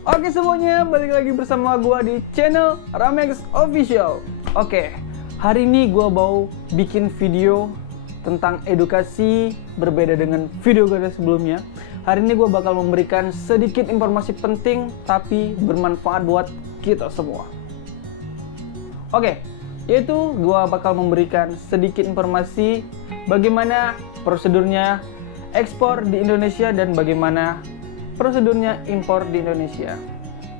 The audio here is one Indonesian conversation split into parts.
Oke semuanya, balik lagi bersama gua di channel Ramex Official. Oke, hari ini gua mau bikin video tentang edukasi berbeda dengan video gua sebelumnya. Hari ini gua bakal memberikan sedikit informasi penting tapi bermanfaat buat kita semua. Oke, yaitu gua bakal memberikan sedikit informasi bagaimana prosedurnya ekspor di Indonesia dan bagaimana prosedurnya impor di Indonesia.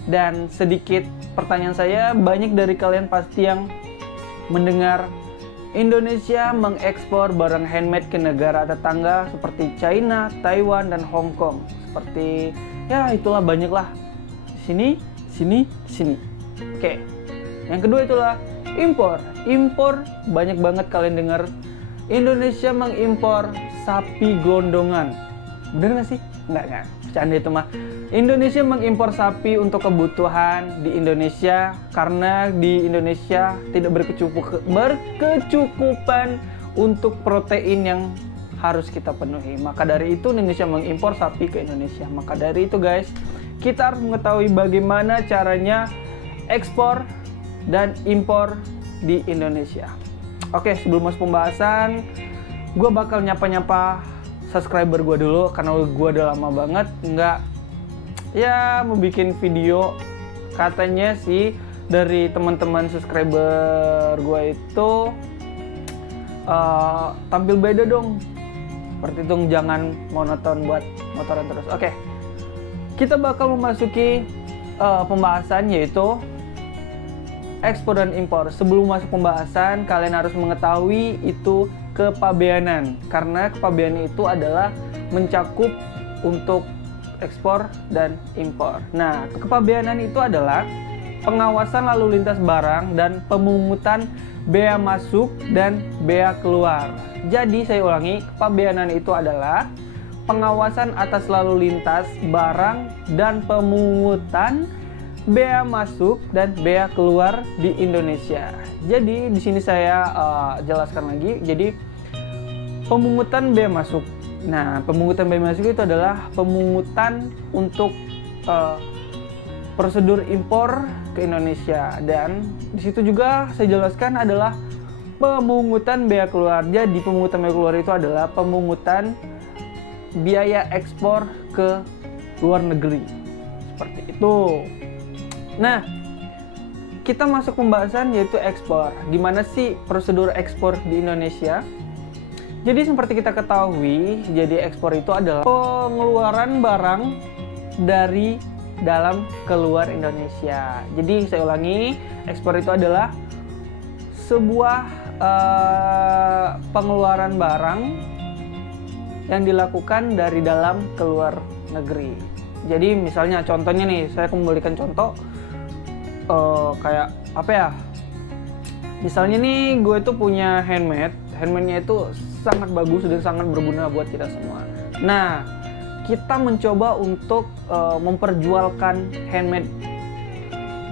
Dan sedikit pertanyaan saya, banyak dari kalian pasti yang mendengar Indonesia mengekspor barang handmade ke negara tetangga seperti China, Taiwan, dan Hong Kong. Seperti ya itulah banyaklah. Sini. Oke. Yang kedua itulah impor. Impor banyak banget kalian dengar Indonesia mengimpor sapi gelondongan. Bener gak sih? Enggak. Bercanda itu mah. Indonesia mengimpor sapi untuk kebutuhan di Indonesia karena di Indonesia tidak berkecukupan untuk protein yang harus kita penuhi. Maka dari itu Indonesia mengimpor sapi ke Indonesia. Maka dari itu guys, kita harus mengetahui bagaimana caranya ekspor dan impor di Indonesia. Oke, sebelum masuk pembahasan, gue bakal nyapa-nyapa subscriber gue dulu karena gue udah lama banget nggak membuat video. Katanya sih dari teman-teman subscriber gue itu tampil beda dong, seperti itu, jangan monoton buat motoran terus. Oke, kita bakal memasuki pembahasan yaitu ekspor dan impor. Sebelum masuk pembahasan, kalian harus mengetahui itu kepabeanan, karena kepabeanan itu adalah mencakup untuk ekspor dan impor. Nah, kepabeanan itu adalah pengawasan lalu lintas barang dan pemungutan bea masuk dan bea keluar. Jadi saya ulangi, kepabeanan itu adalah pengawasan atas lalu lintas barang dan pemungutan bea masuk dan bea keluar di Indonesia. Jadi di sini saya jelaskan lagi. Jadi pemungutan bea masuk. Nah, pemungutan bea masuk itu adalah pemungutan untuk prosedur impor ke Indonesia, dan di situ juga saya jelaskan adalah pemungutan bea keluar. Jadi pemungutan bea keluar itu adalah pemungutan biaya ekspor ke luar negeri. Seperti itu. Nah, kita masuk pembahasan yaitu ekspor. Gimana sih prosedur ekspor di Indonesia? Jadi seperti kita ketahui, jadi ekspor itu adalah pengeluaran barang dari dalam keluar Indonesia. Jadi saya ulangi, ekspor itu adalah sebuah pengeluaran barang yang dilakukan dari dalam keluar negeri. Jadi misalnya contohnya nih, saya kembalikan contoh kayak apa ya? Misalnya nih gue tuh punya handmade-nya itu sangat bagus dan sangat berguna buat kita semua. Nah, kita mencoba untuk memperjualkan handmade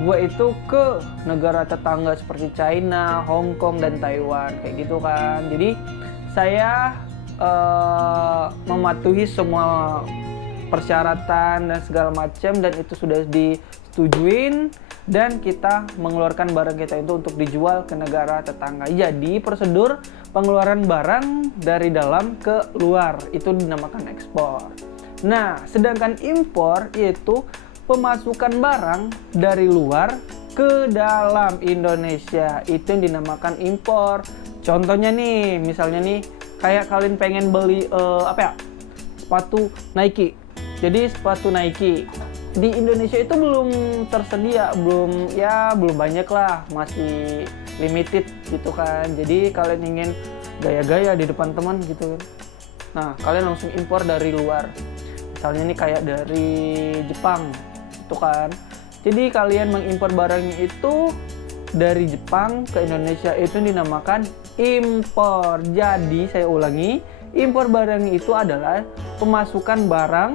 gue itu ke negara tetangga seperti China, Hong Kong, dan Taiwan kayak gitu kan. Jadi saya mematuhi semua persyaratan dan segala macam, dan itu sudah disetujuin, dan kita mengeluarkan barang kita itu untuk dijual ke negara tetangga. Jadi prosedur pengeluaran barang dari dalam ke luar itu dinamakan ekspor. Nah, sedangkan impor yaitu pemasukan barang dari luar ke dalam Indonesia, itu yang dinamakan impor. Contohnya nih, misalnya nih kayak kalian pengen beli sepatu Nike. Jadi sepatu Nike di Indonesia itu belum tersedia, belum banyak lah, masih limited gitu kan. Jadi kalian ingin gaya-gaya di depan teman gitu, nah kalian langsung impor dari luar. Misalnya ini kayak dari Jepang itu kan. Jadi kalian mengimpor barangnya itu dari Jepang ke Indonesia, itu dinamakan impor. Jadi saya ulangi, impor barang itu adalah pemasukan barang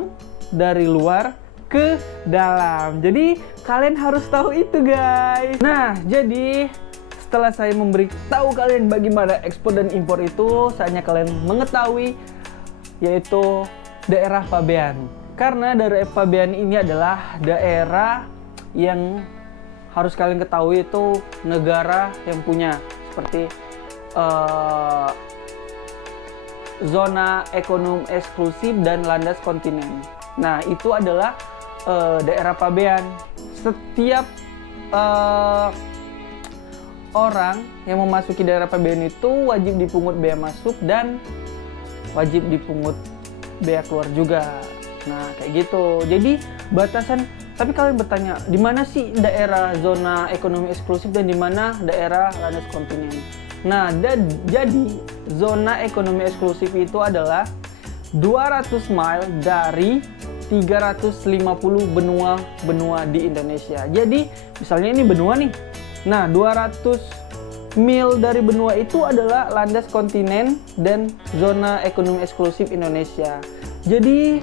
dari luar ke dalam. Jadi kalian harus tahu itu guys. Nah, jadi setelah saya memberitahu kalian bagaimana ekspor dan impor itu, saatnya kalian mengetahui yaitu daerah pabean. Karena daerah Fabian ini adalah daerah yang harus kalian ketahui itu negara yang punya seperti zona ekonomi eksklusif dan landas kontinen. Nah, itu adalah daerah Fabian. Setiap orang yang memasuki daerah Fabian itu wajib dipungut bea masuk dan wajib dipungut bea keluar juga. Nah, kayak gitu. Jadi batasan. Tapi kalian bertanya, di mana sih daerah zona ekonomi eksklusif dan di mana daerah landas kontinen? Nah, jadi zona ekonomi eksklusif itu adalah 200 mile dari 350 benua di Indonesia. Jadi, misalnya ini benua nih. Nah, 200 mil dari benua itu adalah landas kontinen dan zona ekonomi eksklusif Indonesia. Jadi,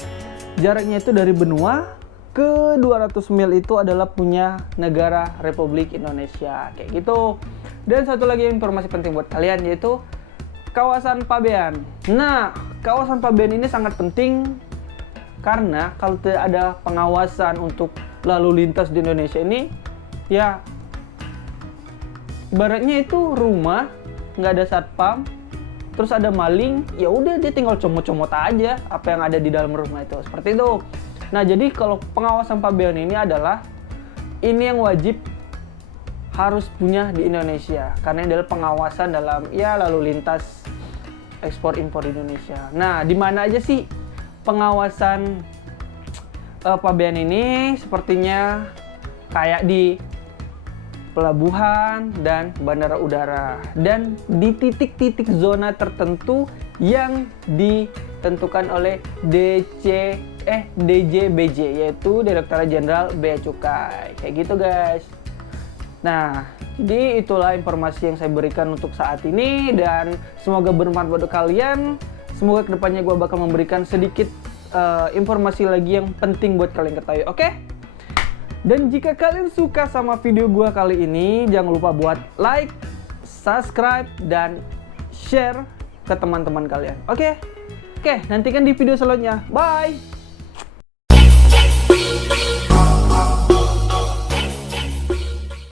jaraknya itu dari benua ke 200 mil itu adalah punya negara Republik Indonesia. Kayak gitu. Dan satu lagi informasi penting buat kalian yaitu kawasan Fabian. Nah, kawasan Fabian ini sangat penting karena kalau tidak ada pengawasan untuk lalu lintas di Indonesia ini, ya ibaratnya itu rumah nggak ada satpam, terus ada maling, ya udah dia tinggal comot-comot aja apa yang ada di dalam rumah itu. Seperti itu. Nah, jadi kalau pengawasan Fabian ini adalah ini yang wajib harus punya di Indonesia karena ini adalah pengawasan dalam ya lalu lintas ekspor impor di Indonesia. Nah, di mana aja sih pengawasan Fabian ini? Sepertinya kayak di pelabuhan dan bandara udara dan di titik-titik zona tertentu yang ditentukan oleh DJBJ, yaitu Direktorat Jenderal Bea Cukai. Kayak gitu guys. Nah, jadi itulah informasi yang saya berikan untuk saat ini dan semoga bermanfaat buat kalian. Semoga kedepannya gue bakal memberikan sedikit informasi lagi yang penting buat kalian ketahui. Oke? Dan jika kalian suka sama video gue kali ini, jangan lupa buat like, subscribe, dan share ke teman-teman kalian. Oke, nantikan di video selanjutnya. Bye!